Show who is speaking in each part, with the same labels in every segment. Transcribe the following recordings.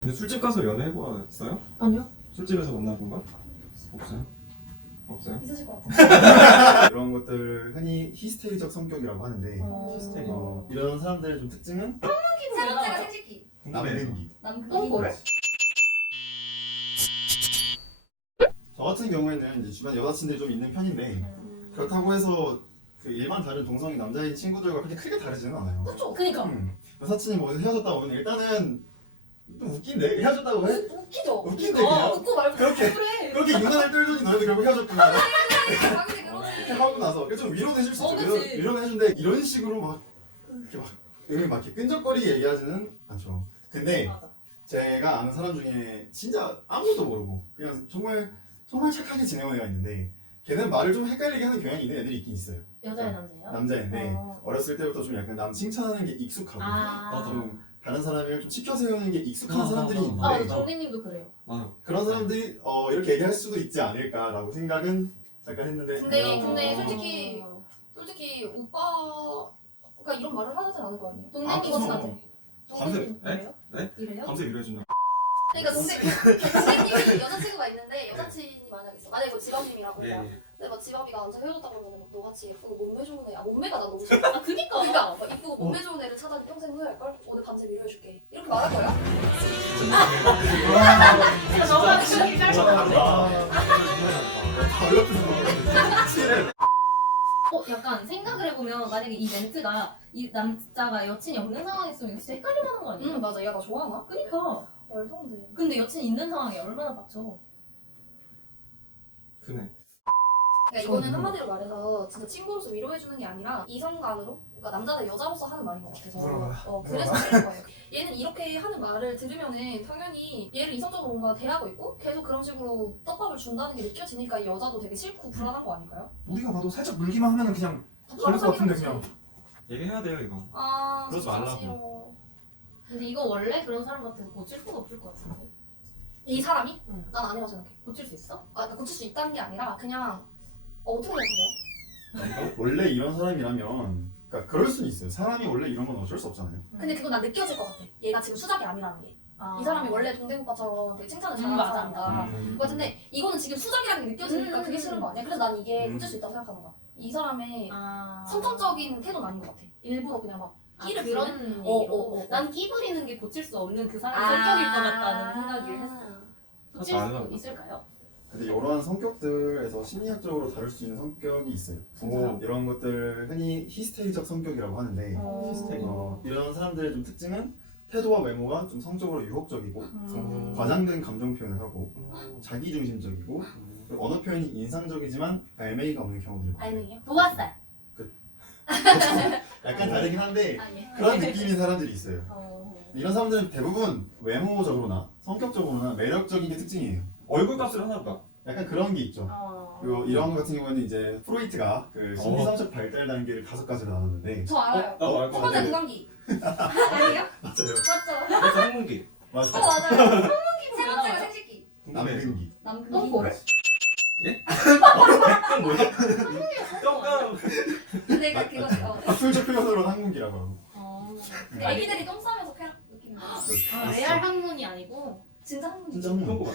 Speaker 1: 근데 술집 가서 연애해보았어요?
Speaker 2: 아니요.
Speaker 1: 술집에서 만나본 거? 없어요? 없어요?
Speaker 2: 있으실 것 같아요.
Speaker 3: 이런 것들 흔히 히스테리적 성격이라고 하는데
Speaker 1: 히스테리.
Speaker 3: 이런 사람들의 좀 특징은
Speaker 2: 세 번째가 생식기.
Speaker 3: 남는기.
Speaker 2: 남극이.
Speaker 3: 저 같은 경우에는 이제 주변 여자친들이 좀 있는 편인데 그렇다고 해서 그 일반 다른 동성애 남자인 친구들과 그렇게 크게 다르지는 않아요.
Speaker 2: 그렇죠. 그니까.
Speaker 3: 여사친이 뭐 어디서 헤어졌다 오면 일단은 좀 웃긴데 헤어졌다고 해?
Speaker 2: 웃기죠.
Speaker 3: 웃긴데
Speaker 2: 그러니까.
Speaker 3: 그냥?
Speaker 2: 웃고 말고
Speaker 3: 그렇게.
Speaker 2: 그래.
Speaker 3: 그렇게 유난을 떨더니 너희들 결국 헤어졌구나
Speaker 2: 당연히
Speaker 3: 이렇게
Speaker 2: 그러지.
Speaker 3: 하고 나서 좀 위로는 해줄 수 있죠.
Speaker 2: 그치.
Speaker 3: 위로는 해준데 이런 식으로 막 이렇게 막 여기 막 이렇게 끈적거리게 얘기하지는 않죠. 근데
Speaker 2: 맞아.
Speaker 3: 제가 아는 사람 중에 진짜 아무것도 모르고 그냥 정말 착하게 지내온 애가 있는데 걔는 말을 좀 헷갈리게 하는 경향이 있는 애들이 있긴 있어요.
Speaker 2: 여자애 남자예요?
Speaker 3: 남자인데
Speaker 2: 어.
Speaker 3: 어렸을 때부터 좀 약간 남 칭찬하는 게 익숙하고
Speaker 2: 아.
Speaker 3: 좀 다른 사람을 좀 치켜 세우는 게 익숙한 사람들이
Speaker 2: 아,
Speaker 3: 있는데
Speaker 2: 맞아. 정민님도 그래요.
Speaker 1: 맞아.
Speaker 3: 그런 사람들이 이렇게 얘기할 수도 있지 않을까라고 생각은 잠깐 했는데
Speaker 4: 근데 솔직히 오빠가 이런 말을 하지 않을 거 아니에요?
Speaker 2: 동생님
Speaker 3: 그쵸.
Speaker 2: 같은
Speaker 1: 밤새
Speaker 2: 이래요?
Speaker 1: 네?
Speaker 2: 이래요?
Speaker 1: 밤새 이래준다.
Speaker 4: 그러니까 동생님이 여자친구가 있는데 여자친이 만약에 있어. 만약에 뭐 지범님이라고 해요. 근데 막 지범이가 완전 헤어졌다 그러면 막 너같이 예쁘고 몸매 좋은 애, 몸매가 나 너무 좋아.
Speaker 2: 아, 그니까.
Speaker 4: 그러니까 막 이쁘고 몸매 좋은 애를 찾아 평생 후회할걸? 오늘 밤새 위로해줄게. 이렇게 말할 거야?
Speaker 2: 진짜 너무 생각이 약간 생각을 해보면 만약에 이 멘트가 이 남자가 여친이 없는 상황이었으면 진짜 헷갈릴 만한 거 아니에요?
Speaker 4: 맞아. 얘가 나 좋아하나?
Speaker 2: 그니까.
Speaker 4: 말도 안 돼.
Speaker 2: 근데 여친 있는 상황이 얼마나 빡쳐.
Speaker 1: 그네.
Speaker 4: 그러니까 이거는 한마디로 말해서 진짜 친구로서 위로해주는 게 아니라 이성간으로, 그러니까 남자는 여자로서 하는 말인 것 같아서 그래서 싫은 거예요. 얘는 이렇게 하는 말을 들으면은 당연히 얘를 이성적으로 뭔가 대하고 있고 계속 그런 식으로 떡밥을 준다는 게 느껴지니까 이 여자도 되게 싫고 불안한 거 아닐까요?
Speaker 5: 우리가 봐도 살짝 물기만 하면은 그냥
Speaker 4: 바로
Speaker 5: 것 같은데,
Speaker 4: 사귀는 거지.
Speaker 1: 얘기해야 돼요 이거.
Speaker 4: 아
Speaker 1: 그러지
Speaker 4: 진짜
Speaker 1: 말라고.
Speaker 4: 싫어.
Speaker 2: 근데 이거 원래 그런 사람 같아서 고칠 수가 없을 것 같은데.
Speaker 4: 이 사람이?
Speaker 2: 응.
Speaker 4: 난 아니라고 생각해.
Speaker 2: 고칠 수 있어?
Speaker 4: 그러니까 고칠 수 있다는 게 아니라 그냥 어떻게 생각하세요?
Speaker 3: 원래 이런 사람이라면 그러니까 그럴 수는 있어요. 사람이 원래 이런 건 어쩔 수 없잖아요.
Speaker 4: 근데 그건 난 느껴질 것 같아. 얘가 지금 수작이 아니라는 게. 이 사람이 원래 동생 오빠처럼 되게 칭찬을 잘하는
Speaker 2: 맞아.
Speaker 4: 사람이다. 그거 같은데 이거는 지금 수작이라는 게 느껴지니까 그게 싫은 거 아니야? 그래서 난 이게 고칠 수 있다고 생각하는 거야. 이 사람의 선천적인 태도는 아닌 것 같아. 일부러 그냥 막 끼를
Speaker 2: 그런
Speaker 4: 부리는?
Speaker 2: 얘기로. 난 끼 부리는 게 고칠 수 없는 그 사람 성격일 것 같다는 생각을 했어. 고칠
Speaker 1: 하지
Speaker 2: 수
Speaker 1: 말라고.
Speaker 2: 있을까요?
Speaker 3: 근데 이러한 성격들에서 심리학적으로 다룰 수 있는 성격이 있어요.
Speaker 1: 진짜요?
Speaker 3: 이런 것들 흔히 히스테리적 성격이라고 하는데
Speaker 1: 히스테리.
Speaker 3: 이런 사람들의 좀 특징은 태도와 외모가 좀 성적으로 유혹적이고 과장된 감정 표현을 하고 자기중심적이고 그리고 언어 표현이 인상적이지만 알맹이가 없는 경우들이 많아요.
Speaker 4: 알맹이요?
Speaker 2: 도화살.
Speaker 3: 약간 다르긴 한데
Speaker 4: 아니.
Speaker 3: 그런 느낌인 사람들이 있어요.
Speaker 2: 어.
Speaker 3: 이런 사람들은 대부분 외모적으로나 성격적으로나 매력적인 게 특징이에요.
Speaker 1: 얼굴값을 하나 봐.
Speaker 3: 약간 그런 게 있죠. 그리고 이런 것 같은 경우에는 이제 프로이트가 그 심리상식 발달 단계를 5가지로 나눴는데
Speaker 4: 저 알아요.
Speaker 1: 나도 알고
Speaker 4: 첫 번째
Speaker 1: 있는데.
Speaker 4: 구강기. 아니에요?
Speaker 3: 맞아요.
Speaker 4: 맞죠?
Speaker 1: 그래서 항문기.
Speaker 3: 맞아요.
Speaker 4: 맞아요. 세 번째가 생식기.
Speaker 3: 남근기.
Speaker 4: 남극이.
Speaker 2: 똥꼬를?
Speaker 1: 똥 뭐야? 똥.
Speaker 4: 근데 그거지.
Speaker 3: 학술적 표현으로 항문기라고 하고.
Speaker 4: 근데 애기들이 똥 싸면서 쾌락 느끼는 거.
Speaker 2: 아, 레알 학문이 아니고.
Speaker 4: 진짜 한국
Speaker 3: 진짜 항문.
Speaker 1: 똥꼬 봐.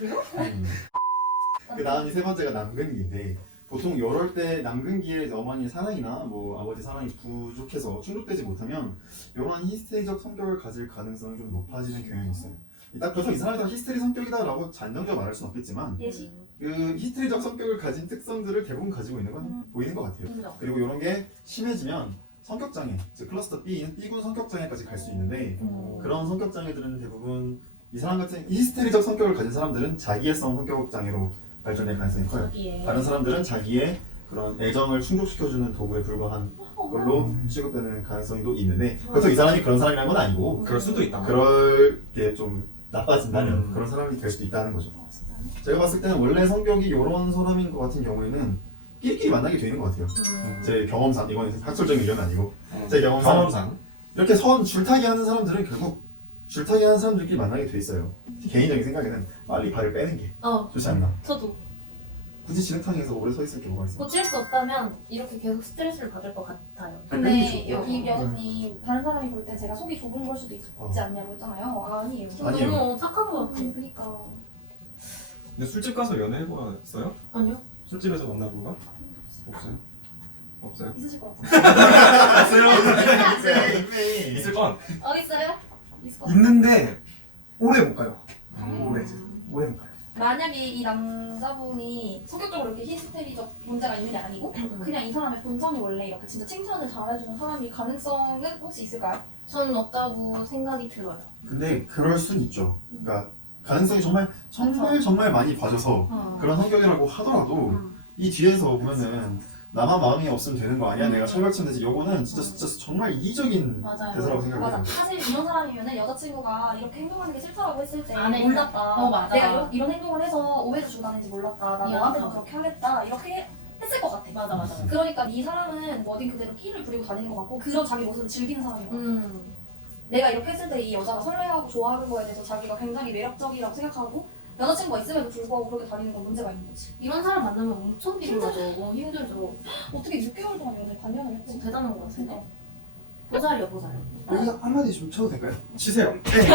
Speaker 3: 그 다음이 세 번째가 남근기인데 보통 이럴 때 남근기에 어머니 사랑이나 뭐 아버지 사랑이 부족해서 충족되지 못하면 이러한 히스테리적 성격을 가질 가능성이 좀 높아지는 경향이 있어요. 딱 그렇다고 이 사람이 다 히스테리 성격이다라고 단정적으로 말할 수는 없겠지만
Speaker 4: 예시.
Speaker 3: 그 히스테리적 성격을 가진 특성들을 대부분 가지고 있는 건 보이는 것 같아요. 그리고 이런 게 심해지면 성격장애, 즉 클러스터 B는 B군 성격장애까지 갈 수 있는데 그런 성격장애들은 대부분 이 사람 같은 히스테리적 성격을 가진 사람들은 자기애성 성격장애로 발전될 가능성이 커요.
Speaker 2: 저기에.
Speaker 3: 다른 사람들은 자기의 그런 애정을 충족시켜주는 도구에 불과한 걸로 취급되는 가능성이 또 있는데 그렇다고 이 사람이 그런 사람이라는 건 아니고
Speaker 1: 그럴 수도 있다.
Speaker 3: 그럴 게 좀 나빠진다면 그런 사람이 될 수도 있다는 거죠. 제가 봤을 때는 원래 성격이 이런 사람인 것 같은 경우에는 끼리끼리 만나게 되는 것 같아요. 제 경험상, 이건 학술적인 의견은 아니고 제 경험상 이렇게 줄타기 하는 사람들은 결국 줄타기 하는 사람들끼리 만나게 돼 있어요. 개인적인 생각에는 빨리 발을 빼는 게 좋지 않나.
Speaker 2: 저도.
Speaker 3: 굳이 진흙탕에서 오래 서 있을 게 뭐가 있어?
Speaker 2: 고칠 수 없다면 이렇게 계속 스트레스를 받을 것 같아요.
Speaker 4: 근데 여기 여자님 다른 사람이 볼 때 제가 속이 좁은 걸 수도 있지 않냐고 했잖아요. 아니에요.
Speaker 3: 아니에요.
Speaker 2: 너무 착한 것 같아.
Speaker 4: 그러니까
Speaker 1: 근데 술집 가서 연애해보았어요?
Speaker 2: 아니요?
Speaker 1: 술집에서 만나본 거? 없어요? 없어요?
Speaker 4: 있으실 것 같아요.
Speaker 1: 있을 건.
Speaker 4: 있어요? 있을 것 같아요.
Speaker 5: 있는데 오래 못 가요.
Speaker 1: 음.
Speaker 5: 오래 못 가요.
Speaker 4: 만약에 이 남자분이 성격적으로 이렇게 히스테리적 문제가 있는 게 아니고 그냥 이 사람의 본성이 원래 이렇게 진짜 칭찬을 잘해주는 사람일 가능성은 혹시 있을까요?
Speaker 2: 저는 없다고 생각이 들어요.
Speaker 3: 근데 그럴 순 있죠. 그러니까 가능성이 정말 많이 봐줘서 그런 성격이라고 하더라도 이 뒤에서 보면은 나만 마음이 없으면 되는 거 아니야? 내가 철벽치면 되지. 요거는 진짜 정말 이기적인
Speaker 2: 맞아요.
Speaker 3: 대사라고 생각해요.
Speaker 4: 맞아. 사실 이런 사람이면은 여자친구가 이렇게 행동하는 게 싫다라고 했을 때
Speaker 2: 안 해.
Speaker 4: 몰랐다.
Speaker 2: 맞아.
Speaker 4: 내가 이런 행동을 해서 오해를 주고 다니는지 몰랐다. 나 너한테도 그렇게 하겠다. 이렇게 했을 것 같아.
Speaker 2: 맞아.
Speaker 4: 그러니까 이 사람은 어딘 그대로 끼를 부리고 다니는 것 같고 그런 자기 모습을 즐기는 사람인 것 같아. 내가 이렇게 했을 때 이 여자가 설레하고 좋아하는 거에 대해서 자기가 굉장히 매력적이라고 생각하고 여자친구가 있음에도 불구하고 그렇게 다니는 건 문제가 있는 거지.
Speaker 2: 이런 사람 만나면 엄청 피곤하죠. 힘들죠.
Speaker 4: 어떻게 6개월 동안 연애 반년을 했지?
Speaker 2: 대단한 것 같은데. 보살요.
Speaker 5: 여기서 한마디 좀 쳐도 될까요?
Speaker 1: 치세요.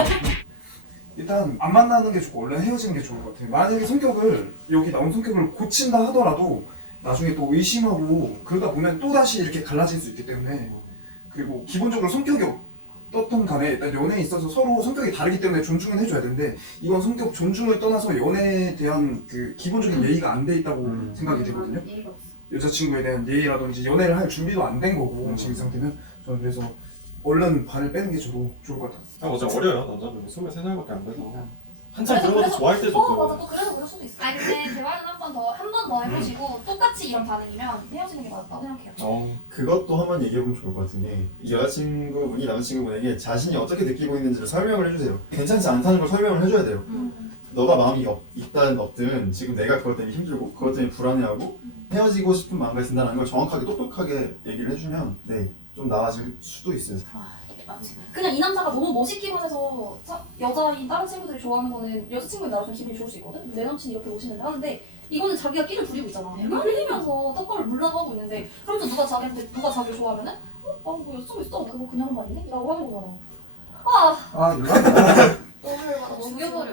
Speaker 5: 일단 안 만나는 게 좋고 원래 헤어지는 게 좋은 것 같아요. 만약에 성격을 여기 나온 성격을 고친다 하더라도 나중에 또 의심하고 그러다 보면 또 다시 이렇게 갈라질 수 있기 때문에 그리고 기본적으로 성격이 어떻든 간에 일단 연애에 있어서 서로 성격이 다르기 때문에 존중은 해줘야 되는데 이건 성격 존중을 떠나서 연애에 대한 그 기본적인 예의가 안 돼 있다고 생각이 되거든요.
Speaker 2: 예의가 없어.
Speaker 5: 여자친구에 대한 예의라든지 연애를 할 준비도 안 된 거고 지금 이 상태면 저는 그래서 얼른 발을 빼는 게 저도 좋을 것 같아요.
Speaker 1: 어제 어려요. 남자분이 23살밖에 안 돼서. 한참 그런 것도 좋아할 때죠.
Speaker 4: 맞아. 또 그래서 그럴 수도 있어. 아니 근데 대화는 한 번 더 해보시고 똑같이 이런 반응이면 헤어지는 게 맞다고 생각해요.
Speaker 3: 그것도 한번 얘기해보면 좋을 것 같은 게 여자친구분이 남자친구분에게 자신이 어떻게 느끼고 있는지를 설명을 해주세요. 괜찮지 않다는 걸 설명을 해줘야 돼요. 너가 마음이 있든 없든 지금 내가 그것 때문에 힘들고 그것 때문에 불안해하고 헤어지고 싶은 마음가 있다는 걸 정확하게 똑똑하게 얘기를 해주면 좀 나아질 수도 있어요.
Speaker 4: 그냥 이 남자가 너무 멋있기만 해서 여자인 다른 친구들이 좋아하는 거는 여자친구인 나로 좀 기분이 좋을 수 있거든? 내 남친이 이렇게 멋있는데 하는데 이거는 자기가 끼를 부리고 있잖아. 흘리면서 떡밥을 물라고 하고 있는데 그러면서 누가 자기를 좋아하면은 뭐 여자친구 있어? 그거 그냥 한 거 아닌데? 라고 하는 거잖아.
Speaker 5: 열받아.
Speaker 4: 너무 열받아.
Speaker 2: 죽여버려.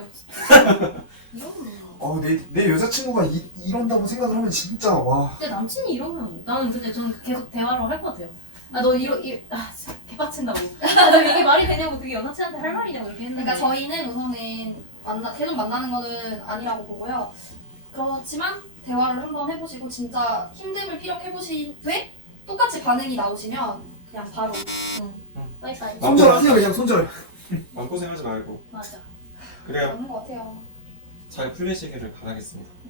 Speaker 5: 내 여자친구가 이런다고 생각을 하면 진짜 와.
Speaker 2: 근데 남친이 이러면 나는 근데 저는 계속 대화를 할 것 같아요. 너 진짜 개빡친다고. 너 이게 말이 되냐고 그게 여자친한테 할 말이냐고 이렇게 했는데.
Speaker 4: 그러니까 저희는 우선은 계속 만나는 거는 아니라고 보고요. 그렇지만 대화를 한번 해보시고 진짜 힘듦을 피력해보신 후에 똑같이 반응이 나오시면 그냥 바로
Speaker 2: 빠이빠이.
Speaker 5: 손절하세요 그냥 손절.
Speaker 1: 마음고생하지 말고
Speaker 2: 맞아.
Speaker 1: 그래야
Speaker 4: 맞는 것 같아요.
Speaker 1: 잘 풀리시기를 바라겠습니다.